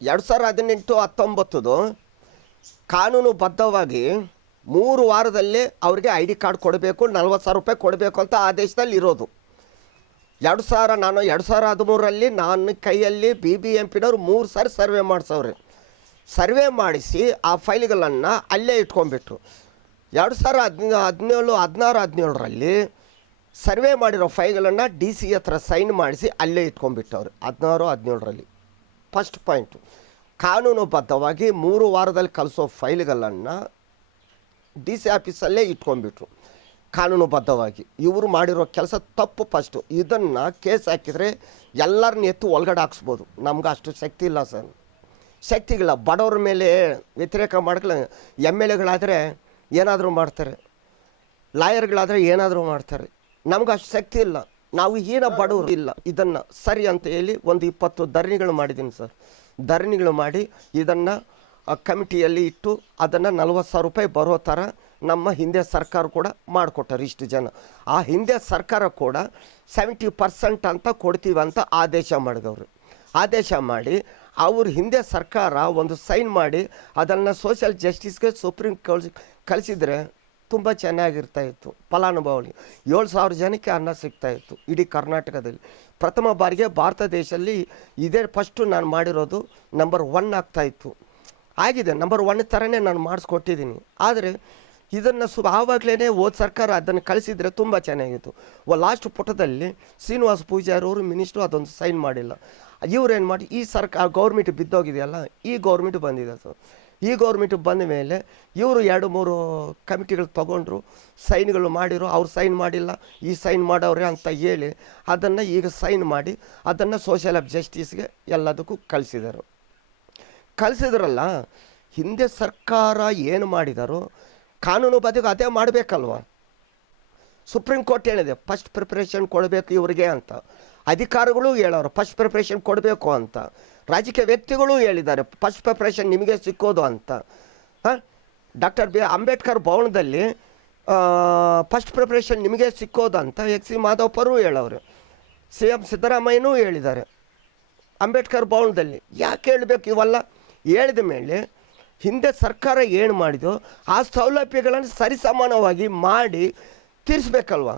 ಎರಡು ಸಾವಿರ ಹದಿನೆಂಟು ಹತ್ತೊಂಬತ್ತದು ಕಾನೂನುಬದ್ಧವಾಗಿ ಮೂರು ವಾರದಲ್ಲಿ ಅವ್ರಿಗೆ ಐ ಡಿ ಕಾರ್ಡ್ ಕೊಡಬೇಕು, ನಲ್ವತ್ತು ಸಾವಿರ ರೂಪಾಯಿ ಕೊಡಬೇಕು ಅಂತ ಆದೇಶದಲ್ಲಿ ಇರೋದು ಎರಡು ಸಾವಿರ ನಾನು, ಎರಡು ಸಾವಿರ ಹದಿಮೂರರಲ್ಲಿ ನನ್ನ ಕೈಯಲ್ಲಿ ಬಿ ಬಿ ಎಂ ಪಿನವ್ರು ಮೂರು ಸಾರಿ ಸರ್ವೆ ಮಾಡಿಸವ್ರೆ. ಸರ್ವೆ ಮಾಡಿಸಿ ಆ ಫೈಲ್ಗಳನ್ನು ಅಲ್ಲೇ ಇಟ್ಕೊಂಡ್ಬಿಟ್ರು. ಎರಡು ಸಾವಿರ ಹದಿನ, ಹದಿನೇಳು, ಹದಿನಾರು, ಹದಿನೇಳರಲ್ಲಿ ಸರ್ವೆ ಮಾಡಿರೋ ಫೈಲ್ಗಳನ್ನು ಡಿ ಸಿ ಹತ್ರ ಸೈನ್ ಮಾಡಿಸಿ ಅಲ್ಲೇ ಇಟ್ಕೊಂಡ್ಬಿಟ್ಟವ್ರು, ಹದಿನಾರು, ಹದಿನೇಳರಲ್ಲಿ. First point. ಕಾನೂನುಬದ್ಧವಾಗಿ ಮೂರು ವಾರದಲ್ಲಿ ಕಲಿಸೋ ಫೈಲ್ಗಳನ್ನು ಡಿ ಸಿ ಆಫೀಸಲ್ಲೇ ಇಟ್ಕೊಂಡ್ಬಿಟ್ರು. ಕಾನೂನುಬದ್ಧವಾಗಿ ಇವರು ಮಾಡಿರೋ ಕೆಲಸ ತಪ್ಪು ಫಸ್ಟು. ಇದನ್ನು ಕೇಸ್ ಹಾಕಿದರೆ ಎಲ್ಲರನ್ನ ಎತ್ತು ಒಳಗಡೆ ಹಾಕ್ಸ್ಬೋದು. ನಮ್ಗೆ ಅಷ್ಟು ಶಕ್ತಿ ಇಲ್ಲ ಸರ್. ಶಕ್ತಿಗಿಲ್ಲ ಬಡವ್ರ ಮೇಲೆ ವ್ಯತಿರೇಕ ಮಾಡ್ಕೊಳ್ಳ ಎಂ ಎಲ್ ಎಗಳಾದರೆ ಏನಾದರೂ ಮಾಡ್ತಾರೆ. ಲಾಯರ್ಗಳಾದರೆ ಏನಾದರೂ ಮಾಡ್ತಾರೆ. ನಮ್ಗೆ ಅಷ್ಟು ಶಕ್ತಿ ಇಲ್ಲ. ನಾವು ಹೀನ ಬಡವರು ಇಲ್ಲ. ಇದನ್ನು ಸರಿ ಅಂತ ಹೇಳಿ ಒಂದು ಇಪ್ಪತ್ತು ಧರಣಿಗಳು ಮಾಡಿದ್ದೀನಿ ಸರ್. ಧರಣಿಗಳು ಮಾಡಿ ಇದನ್ನು ಕಮಿಟಿಯಲ್ಲಿ ಇಟ್ಟು ಅದನ್ನು ನಲ್ವತ್ತು ಸಾವಿರ ರೂಪಾಯಿ ಬರೋ ಥರ ನಮ್ಮ ಹಿಂದೆ ಸರ್ಕಾರ ಕೂಡ ಮಾಡಿಕೊಟ್ಟಾರೆ ಇಷ್ಟು ಜನ. ಆ ಹಿಂದೆ ಸರ್ಕಾರ ಕೂಡ ಸೆವೆಂಟಿ ಪರ್ಸೆಂಟ್ ಅಂತ ಕೊಡ್ತೀವಿ ಅಂತ ಆದೇಶ ಮಾಡಿದವರು. ಆದೇಶ ಮಾಡಿ ಅವ್ರ ಹಿಂದೆ ಸರ್ಕಾರ ಒಂದು ಸೈನ್ ಮಾಡಿ ಅದನ್ನು ಸೋಷಿಯಲ್ ಜಸ್ಟಿಸ್ಗೆ ಸುಪ್ರೀಂ ಕಳ್ಸಿ ಕಳಿಸಿದರೆ ತುಂಬ ಚೆನ್ನಾಗಿರ್ತಾ ಇತ್ತು. ಫಲಾನುಭವಿ ಏಳು ಸಾವಿರ ಜನಕ್ಕೆ ಅನ್ನ ಸಿಗ್ತಾ ಇತ್ತು. ಇಡೀ ಕರ್ನಾಟಕದಲ್ಲಿ. ಪ್ರಥಮ ಬಾರಿಗೆ ಭಾರತ ದೇಶದಲ್ಲಿ ಇದೇ ಫಸ್ಟು ನಾನು ಮಾಡಿರೋದು ನಂಬರ್ ಒನ್ ಆಗ್ತಾ ಇತ್ತು. ಆಗಿದೆ ನಂಬರ್ ಒನ್ ಥರನೇ ನಾನು ಮಾಡಿಸ್ಕೊಟ್ಟಿದ್ದೀನಿ. ಆದರೆ ಇದನ್ನು ಸು ಆವಾಗಲೇ ಹೋದ ಸರ್ಕಾರ ಅದನ್ನು ಕಳಿಸಿದರೆ ತುಂಬ ಚೆನ್ನಾಗಿತ್ತು. ಲಾಸ್ಟ್ ಪುಟದಲ್ಲಿ ಶ್ರೀನಿವಾಸ ಪೂಜಾರಿ ಅವರು ಮಿನಿಸ್ಟ್ರು ಅದೊಂದು ಸೈನ್ ಮಾಡಿಲ್ಲ. ಇವ್ರೇನು ಮಾಡಿ, ಈ ಸರ್ಕಾರ ಗೌರ್ಮೆಂಟ್ ಬಿದ್ದೋಗಿದೆಯಲ್ಲ, ಈ ಗೌರ್ಮೆಂಟ್ ಬಂದಿದೆ ಸರ್. ಈ ಗೌರ್ಮೆಂಟ್ ಬಂದ ಮೇಲೆ ಇವರು ಎರಡು ಮೂರು ಕಮಿಟಿಗಳು ತೊಗೊಂಡ್ರು, ಸೈನ್ಗಳು ಮಾಡಿರು, ಅವ್ರು ಸೈನ್ ಮಾಡಿಲ್ಲ, ಈ ಸೈನ್ ಮಾಡವ್ರೆ ಅಂತ ಹೇಳಿ ಅದನ್ನು ಈಗ ಸೈನ್ ಮಾಡಿ ಅದನ್ನು ಸೋಷಿಯಲ್ ಆಫ್ ಜಸ್ಟಿಸ್ಗೆ ಎಲ್ಲದಕ್ಕೂ ಕಳಿಸಿದರು. ಕಳಿಸಿದ್ರಲ್ಲ, ಹಿಂದೆ ಸರ್ಕಾರ ಏನು ಮಾಡಿದಾರೋ, ಕಾನೂನು ಬದಿಗೆ ಅದೇ ಮಾಡಬೇಕಲ್ವ? ಸುಪ್ರೀಂ ಕೋರ್ಟ್ ಹೇಳಿದೆ ಫಸ್ಟ್ ಪ್ರಿಪ್ರೇಷನ್ ಕೊಡಬೇಕು ಇವರಿಗೆ ಅಂತ. ಅಧಿಕಾರಿಗಳು ಹೇಳೋರು ಫಸ್ಟ್ ಪ್ರಿಪ್ರೇಷನ್ ಕೊಡಬೇಕು ಅಂತ. ರಾಜಕೀಯ ವ್ಯಕ್ತಿಗಳು ಹೇಳಿದ್ದಾರೆ ಫಸ್ಟ್ ಪ್ರಿಪ್ರೇಷನ್ ನಿಮಗೆ ಸಿಕ್ಕೋದು ಅಂತ. ಹಾಂ? Doctor B. ಅಂಬೇಡ್ಕರ್ ಭವನದಲ್ಲಿ ಫಸ್ಟ್ ಪ್ರಿಪ್ರೇಷನ್ ನಿಮಗೆ ಸಿಕ್ಕೋದು ಅಂತ ಎಕ್ ಸಿ ಮಾಧವಪ್ಪರು ಹೇಳೋರು ಸಿ ಎಂ ಸಿದ್ದರಾಮಯ್ಯನೂ ಹೇಳಿದ್ದಾರೆ. ಅಂಬೇಡ್ಕರ್ ಭವನದಲ್ಲಿ. ಯಾಕೆ ಹೇಳಬೇಕು ಇವೆಲ್ಲ? ಹೇಳಿದ ಮೇಲೆ ಹಿಂದೆ ಸರ್ಕಾರ ಏನು ಮಾಡಿದೋ ಆ ಸೌಲಭ್ಯಗಳನ್ನು ಸರಿಸಮಾನವಾಗಿ ಮಾಡಿ ತೀರಿಸ್ಬೇಕಲ್ವ?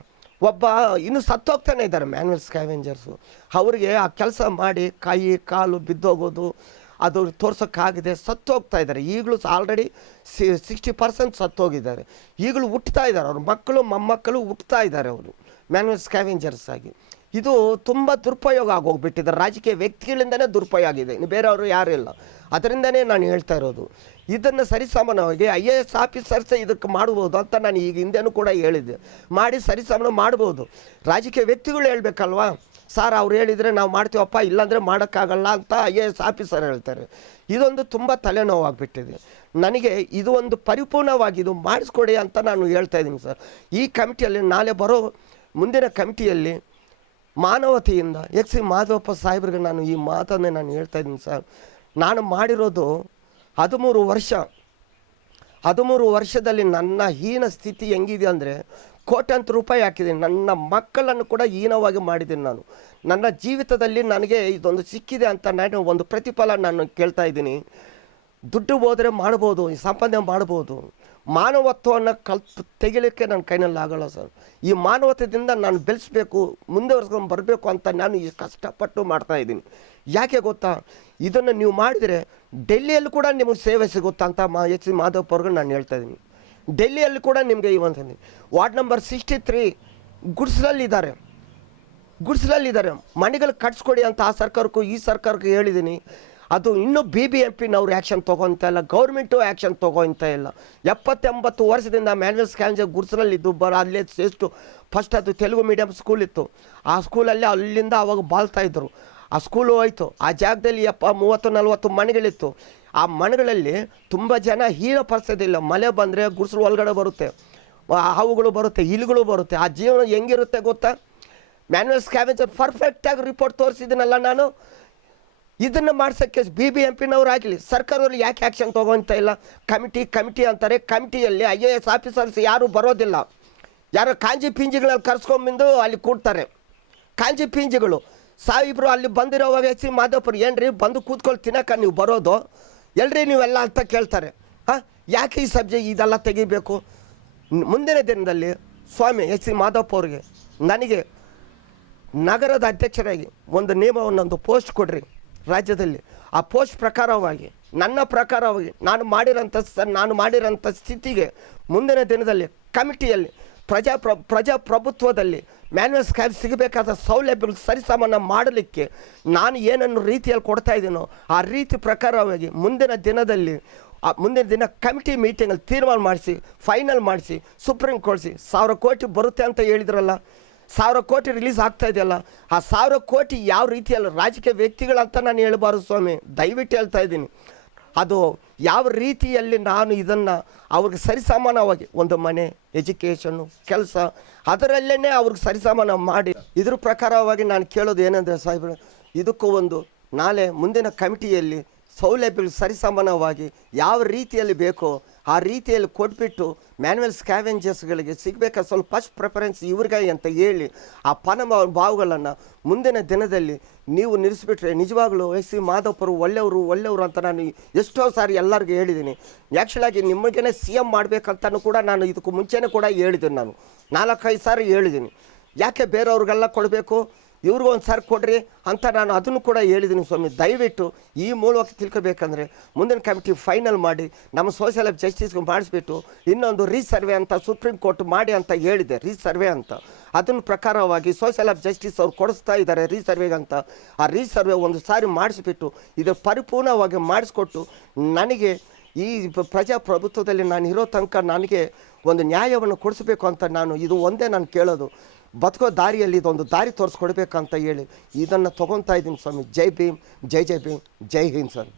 ಒಬ್ಬ ಇನ್ನು ಸತ್ತೋಗ್ತಾನೆ ಇದ್ದಾರೆ ಮ್ಯಾನ್ಯಲ್ ಸ್ಕ್ಯಾವೆಂಜರ್ಸು. ಅವರಿಗೆ ಆ ಕೆಲಸ ಮಾಡಿ ಕೈ, ಕಾಲು ಬಿದ್ದೋಗೋದು ಅದು ತೋರ್ಸೋಕ್ಕಾಗದೆ, ಸತ್ತೋಗ್ತಾ ಇದ್ದಾರೆ. ಈಗಲೂ ಆಲ್ರೆಡಿ ಸಿ ಸಿಕ್ಸ್ಟಿ ಪರ್ಸೆಂಟ್ ಸತ್ತೋಗಿದ್ದಾರೆ. ಈಗಲೂ ಹುಟ್ತಾ ಇದ್ದಾರೆ. ಅವ್ರ ಮಕ್ಕಳು, ಮೊಮ್ಮಕ್ಕಳು ಹುಟ್ತಾ ಇದ್ದಾರೆ ಅವರು. ಮ್ಯಾನ್ಯಲ್ ಸ್ಕ್ಯಾವೆಂಜರ್ಸ್ ಆಗಿ. ಇದು ತುಂಬ ದುರುಪಯೋಗ ಆಗೋಗ್ಬಿಟ್ಟಿದೆ. ರಾಜಕೀಯ ವ್ಯಕ್ತಿಗಳಿಂದನೇ ದುರುಪಯೋಗ ಆಗಿದೆ ಇನ್ನು ಬೇರೆಯವರು ಯಾರೂ ಇಲ್ಲ. ಅದರಿಂದನೇ ನಾನು ಹೇಳ್ತಾ ಇರೋದು. ಇದನ್ನು ಸರಿಸಮಾನವಾಗಿ ಐ ಎ ಎಸ್ ಆಫೀಸರ್ಸೇ ಇದಕ್ಕೆ ಮಾಡ್ಬೋದು ಅಂತ ನಾನು ಈಗ ಹಿಂದೆನೂ ಕೂಡ ಹೇಳಿದ್ದೆ. ಮಾಡಿ ಸರಿಸಮಾನ ಮಾಡ್ಬೋದು. ರಾಜಕೀಯ ವ್ಯಕ್ತಿಗಳು ಹೇಳಬೇಕಲ್ವಾ? ಸರ್, ಅವ್ರು ಹೇಳಿದರೆ ನಾವು ಮಾಡ್ತೀವಪ್ಪ, ಇಲ್ಲಾಂದರೆ ಮಾಡೋಕ್ಕಾಗಲ್ಲ ಅಂತ ಐ ಎ ಎಸ್ ಆಫೀಸರ್ ಹೇಳ್ತಾರೆ. ಇದೊಂದು ತುಂಬ ತಲೆನೋವಾಗಿಬಿಟ್ಟಿದೆ. ನನಗೆ ಇದು ಒಂದು ಪರಿಪೂರ್ಣವಾಗಿ ಇದು ಮಾಡಿಸ್ಕೊಡಿ ಅಂತ ನಾನು ಹೇಳ್ತಾ ಇದ್ದೀನಿ, ಸರ್. ಈ ಕಮಿಟಿಯಲ್ಲಿ ನಾಳೆ ಬರೋ ಮುಂದಿನ ಕಮಿಟಿಯಲ್ಲಿ ಮಾನವತೆಯಿಂದ. ಎಕ್ಸ್ ಸಿ ಮಾಧವಪ್ಪ ಸಾಹೇಬ್ರಿಗೆ ನಾನು ಈ ಮಾತನ್ನೇ ನಾನು ಹೇಳ್ತಾ ಇದ್ದೀನಿ ಸರ್. ನಾನು ಮಾಡಿರೋದು ಹದಿಮೂರು ವರ್ಷ. ಹದಿಮೂರು ವರ್ಷದಲ್ಲಿ ನನ್ನ ಹೀನ ಸ್ಥಿತಿ ಹೆಂಗಿದೆ ಅಂದರೆ ಕೋಟ್ಯಂತ ರೂಪಾಯಿ ಹಾಕಿದ್ದೀನಿ. ನನ್ನ ಮಕ್ಕಳನ್ನು ಕೂಡ ಹೀನವಾಗಿ ಮಾಡಿದ್ದೀನಿ ನಾನು. ನನ್ನ ಜೀವಿತದಲ್ಲಿ ನನಗೆ ಇದೊಂದು ಸಿಕ್ಕಿದೆ ಅಂತ ನಾನು ಒಂದು ಪ್ರತಿಫಲ ನಾನು ಕೇಳ್ತಾ ಇದ್ದೀನಿ. ದುಡ್ಡು ಹೋದರೆ ಮಾಡ್ಬೋದು, ಈ ಸಂಪಾದನೆ ಮಾಡ್ಬೋದು. ಮಾನವತ್ವವನ್ನು ಕಲ್ ತೆಗಿಲಿಕ್ಕೆ ನನ್ನ ಕೈನಲ್ಲಿ ಆಗಲ್ಲ ಸರ್. ಈ ಮಾನವತ್ವದಿಂದ ನಾನು ಬೆಳೆಸಬೇಕು ಮುಂದುವರ್ಸ್ಕೊಂಡು ಬರಬೇಕು ಅಂತ ನಾನು ಈ ಕಷ್ಟಪಟ್ಟು ಮಾಡ್ತಾಯಿದ್ದೀನಿ ಯಾಕೆ ಗೊತ್ತಾ? ಇದನ್ನು ನೀವು ಮಾಡಿದರೆ ಡೆಲ್ಲಿಯಲ್ಲಿ ಕೂಡ ನಿಮಗೆ ಸೇವೆ ಸಿಗುತ್ತಾ ಅಂತ ಮಾ, ಎಚ್ ಸಿ ನಾನು ಹೇಳ್ತಾ ಇದ್ದೀನಿ. ಡೆಲ್ಲಿಯಲ್ಲಿ ಕೂಡ ನಿಮಗೆ ಇವಂತೀನಿ ವಾರ್ಡ್ ನಂಬರ್ ಸಿಕ್ಸ್ಟಿ ತ್ರೀ ಗುಡ್ಸ್ಲಲ್ಲಿದ್ದಾರೆ. ಗುಡ್ಸ್ಲಲ್ಲಿದ್ದಾರೆ. ಮನೆಗಳು ಕಟ್ಸ್ಕೊಡಿ ಅಂತ ಆ ಸರ್ಕಾರಕ್ಕೂ ಈ ಸರ್ಕಾರಕ್ಕೂ ಹೇಳಿದ್ದೀನಿ. ಅದು ಇನ್ನೂ ಬಿ ಬಿ ಎಂ ಪಿನವ್ರು ಆ್ಯಕ್ಷನ್ ತೊಗೊತಾ ಇಲ್ಲ ಗೌರ್ಮೆಂಟು ಆ್ಯಕ್ಷನ್ ತೊಗೊತಾ ಇಲ್ಲ. ಎಪ್ಪತ್ತೆಂಬತ್ತು ವರ್ಷದಿಂದ ಮ್ಯಾನೇಜರ್ ಸ್ಕ್ಯಾನ್ಜರ್ ಗುಡ್ಸ್ಲಲ್ಲಿದ್ದು ಬರ ಅಲ್ಲೇ ಎಷ್ಟು ಫಸ್ಟ್ ಅದು ತೆಲುಗು ಮೀಡಿಯಂ ಸ್ಕೂಲ್ ಇತ್ತು. ಆ ಸ್ಕೂಲಲ್ಲಿ ಅಲ್ಲಿಂದ ಅವಾಗ ಬಾಳ್ತಾಯಿದ್ರು ಆ ಸ್ಕೂಲು ಹೋಯಿತು. ಆ ಜಾಗದಲ್ಲಿ ಎಪ್ಪ ಮೂವತ್ತು, ನಲ್ವತ್ತು ಮನೆಗಳಿತ್ತು. ಆ ಮನೆಗಳಲ್ಲಿ ತುಂಬ ಜನ ಹೀರೋ ಪರಿಸ್ಥಿತಿ ಇಲ್ಲ. ಮಳೆ ಬಂದರೆ ಗುಡಿಸಲು ಒಳಗಡೆ ಬರುತ್ತೆ. ಹಾವುಗಳು ಬರುತ್ತೆ, ಇಲಿಗಳು ಬರುತ್ತೆ. ಆ ಜೀವನ ಹೆಂಗಿರುತ್ತೆ ಗೊತ್ತಾ? ಮ್ಯಾನ್ಯಲ್ ಸ್ಕ್ಯಾವೆಂಜರ್ ಪರ್ಫೆಕ್ಟಾಗಿ ರಿಪೋರ್ಟ್ ತೋರಿಸಿದ್ದೀನಲ್ಲ ನಾನು. ಇದನ್ನು ಮಾಡ್ಸೋಕ್ಕೆ ಬಿ ಬಿ ಎಂ ಪಿನವ್ರು ಆಗಲಿ ಸರ್ಕಾರದಲ್ಲಿ ಯಾಕೆ ಆ್ಯಕ್ಷನ್ ತೊಗೊಂತ ಇಲ್ಲ? ಕಮಿಟಿ ಕಮಿಟಿ ಅಂತಾರೆ. ಕಮಿಟಿಯಲ್ಲಿ ಐ ಎ ಎಸ್ ಆಫೀಸರ್ಸ್ ಯಾರೂ ಬರೋದಿಲ್ಲ. ಯಾರೋ ಕಾಂಜಿ ಪಿಂಜಿಗಳಲ್ಲಿ ಕರ್ಸ್ಕೊಂಬಂದು ಅಲ್ಲಿ ಕೂಡ್ತಾರೆ. ಕಾಂಜಿ ಪಿಂಜಿಗಳು ಸಾವಿಬ್ರು ಅಲ್ಲಿ ಬಂದಿರೋವಾಗ ಎಚ್ ಸಿ ಮಾಧವಪುರ, ಏನ್ರಿ ಬಂದು ಕೂತ್ಕೊಂಡು ತಿನ್ನೋಕೆ ನೀವು ಬರೋದು? ಎಲ್ರಿ ನೀವೆಲ್ಲ ಅಂತ ಕೇಳ್ತಾರೆ. ಹಾಂ? ಯಾಕೆ ಈ ಸಬ್ಜೆಕ್ಟ್ ಇದೆಲ್ಲ ತೆಗಿಬೇಕು? ಮುಂದಿನ ದಿನದಲ್ಲಿ ಸ್ವಾಮಿ ಎಸ್ ಸಿ ಮಾಧವಪ್ಪ ಅವ್ರಿಗೆ ನನಗೆ ನಗರದ ಅಧ್ಯಕ್ಷರಾಗಿ ಒಂದು ನಿಯಮವನ್ನು ಒಂದು ಪೋಸ್ಟ್ ಕೊಡ್ರಿ. ರಾಜ್ಯದಲ್ಲಿ. ಆ ಪೋಸ್ಟ್ ಪ್ರಕಾರವಾಗಿ, ನನ್ನ ಪ್ರಕಾರವಾಗಿ, ನಾನು ಮಾಡಿರೋಂಥ ನಾನು ಮಾಡಿರೋಂಥ ಸ್ಥಿತಿಗೆ ಮುಂದಿನ ದಿನದಲ್ಲಿ, ಕಮಿಟಿಯಲ್ಲಿ ಪ್ರಜಾಪ್ರ ಪ್ರಜಾಪ್ರಭುತ್ವದಲ್ಲಿ ಮ್ಯಾನ್ಯಲ್ ಸ್ಕ್ಯಾಬ್ ಸಿಗಬೇಕಾದ ಸೌಲಭ್ಯಗಳು ಸರಿಸಮಾನ ಮಾಡಲಿಕ್ಕೆ ನಾನು ಏನನ್ನು ರೀತಿಯಲ್ಲಿ ಕೊಡ್ತಾ ಇದ್ದೀನೋ ಆ ರೀತಿ ಪ್ರಕಾರವಾಗಿ ಮುಂದಿನ ದಿನದಲ್ಲಿ, ಆ ಮುಂದಿನ ದಿನ ಕಮಿಟಿ ಮೀಟಿಂಗಲ್ಲಿ ತೀರ್ಮಾನ ಮಾಡಿಸಿ ಫೈನಲ್ ಮಾಡಿಸಿ, ಸುಪ್ರೀಂ ಕೋರ್ಟ್ಸಿ ಸಾವಿರ ಕೋಟಿ ಬರುತ್ತೆ ಅಂತ ಹೇಳಿದ್ರಲ್ಲ ಸಾವಿರ ಕೋಟಿ ರಿಲೀಸ್ ಆಗ್ತಾ ಇದೆಯಲ್ಲ, ಆ ಸಾವಿರ ಕೋಟಿ ಯಾವ ರೀತಿಯಲ್ಲಿ ರಾಜಕೀಯ ವ್ಯಕ್ತಿಗಳಂತ ನಾನು ಹೇಳ್ಬಾರ್ದು ಸ್ವಾಮಿ, ದಯವಿಟ್ಟು ಹೇಳ್ತಾ ಇದ್ದೀನಿ. ಅದು ಯಾವ ರೀತಿಯಲ್ಲಿ ನಾನು ಇದನ್ನು ಅವ್ರಿಗೆ ಸರಿಸಮಾನವಾಗಿ, ಒಂದು ಮನೆ, ಎಜುಕೇಷನ್ನು, ಕೆಲಸ ಅದರಲ್ಲೇ ಅವ್ರಿಗೆ ಸರಿಸಮಾನ ಮಾಡಿ. ಇದ್ರ ಪ್ರಕಾರವಾಗಿ ನಾನು ಕೇಳೋದು ಏನಂದರೆ ಸಾಹೇಬ್ರೆ, ಇದಕ್ಕೂ ಒಂದು ನಾಳೆ ಮುಂದಿನ ಕಮಿಟಿಯಲ್ಲಿ ಸೌಲಭ್ಯಗಳು ಸರಿಸಮಾನವಾಗಿ ಯಾವ ರೀತಿಯಲ್ಲಿ ಬೇಕೋ ಆ ರೀತಿಯಲ್ಲಿ ಕೊಟ್ಬಿಟ್ಟು ಮ್ಯಾನ್ಯಲ್ ಸ್ಕ್ಯಾವೆಂಜರ್ಸ್ಗಳಿಗೆ ಸಿಗಬೇಕಾದ ಸ್ವಲ್ಪ ಫಸ್ಟ್ ಪ್ರಿಫರೆನ್ಸ್ ಇವ್ರಿಗೆ ಅಂತ ಹೇಳಿ ಆ ಪನಮ ಬಾವುಗಳನ್ನು ಮುಂದಿನ ದಿನದಲ್ಲಿ ನೀವು ನಿಲ್ಲಿಸ್ಬಿಟ್ರೆ ನಿಜವಾಗ್ಲೂ ಎಸ್ ಸಿ ಮಾಧವಪುರು ಒಳ್ಳೆಯವರು ಒಳ್ಳೆಯವರು ಅಂತ ನಾನು ಎಷ್ಟೋ ಸಾರಿ ಎಲ್ಲರಿಗೂ ಹೇಳಿದ್ದೀನಿ. ಆ್ಯಕ್ಚುಲಾಗಿ ನಿಮಗೇನೆ ಸಿ ಎಂ ಮಾಡಬೇಕಂತಲೂ ಕೂಡ ನಾನು ಇದಕ್ಕೂ ಮುಂಚೆನೇ ಕೂಡ ಹೇಳಿದ್ದೀನಿ ನಾನು. ನಾಲ್ಕೈದು ಸಾರಿ ಹೇಳಿದ್ದೀನಿ. ಯಾಕೆ ಬೇರೆಯವ್ರಿಗೆಲ್ಲ ಕೊಡಬೇಕು? ಇವ್ರಿಗೂ ಒಂದು ಸಾರಿ ಕೊಡ್ರಿ ಅಂತ ನಾನು ಅದನ್ನು ಕೂಡ ಹೇಳಿದ್ದೀನಿ ಸ್ವಾಮಿ. ದಯವಿಟ್ಟು ಈ ಮೂಲವಾಗಿ ತಿಳ್ಕೊಬೇಕಂದ್ರೆ ಮುಂದಿನ ಕಮಿಟಿ ಫೈನಲ್ ಮಾಡಿ ನಮ್ಮ ಸೋಷಿಯಲ್ ಜಸ್ಟಿಸ್ಗೆ ಮಾಡಿಸ್ಬಿಟ್ಟು ಇನ್ನೊಂದು ರೀಸರ್ವೆ ಅಂತ ಸುಪ್ರೀಂ ಕೋರ್ಟ್ ಮಾಡಿ ಅಂತ ಹೇಳಿದೆ. ರೀಸರ್ವೆ ಅಂತ. ಅದನ್ನ ಪ್ರಕಾರವಾಗಿ ಸೋಷಿಯಲ್ ಆಫ್ ಜಸ್ಟಿಸ್ ಅವ್ರು ಕೊಡಿಸ್ತಾ ಇದ್ದಾರೆ ರೀಸರ್ವೆಗೆ ಅಂತ. ಆ ರೀಸರ್ವೆ ಒಂದು ಸಾರಿ ಮಾಡಿಸ್ಬಿಟ್ಟು ಇದು ಪರಿಪೂರ್ಣವಾಗಿ ಮಾಡಿಸ್ಕೊಟ್ಟು ನನಗೆ ಈ ಪ್ರಜಾಪ್ರಭುತ್ವದಲ್ಲಿ ನಾನು ಇರೋ ತನಕ ನನಗೆ ಒಂದು ನ್ಯಾಯವನ್ನು ಕೊಡಿಸ್ಬೇಕು ಅಂತ ನಾನು ಇದು ಒಂದೇ ನಾನು ಕೇಳೋದು. ಬದುಕೋ ದಾರಿಯಲ್ಲಿ ಇದೊಂದು ದಾರಿ ತೋರಿಸ್ಕೊಡ್ಬೇಕಂತ ಹೇಳಿ ಇದನ್ನು ತೊಗೊತಾ ಇದ್ದೀನಿ ಸ್ವಾಮಿ. ಜೈ ಭೀಮ್, ಜೈ ಜೈ ಭೀಮ್, ಜೈ ಹಿಂದ್ ಸರ್.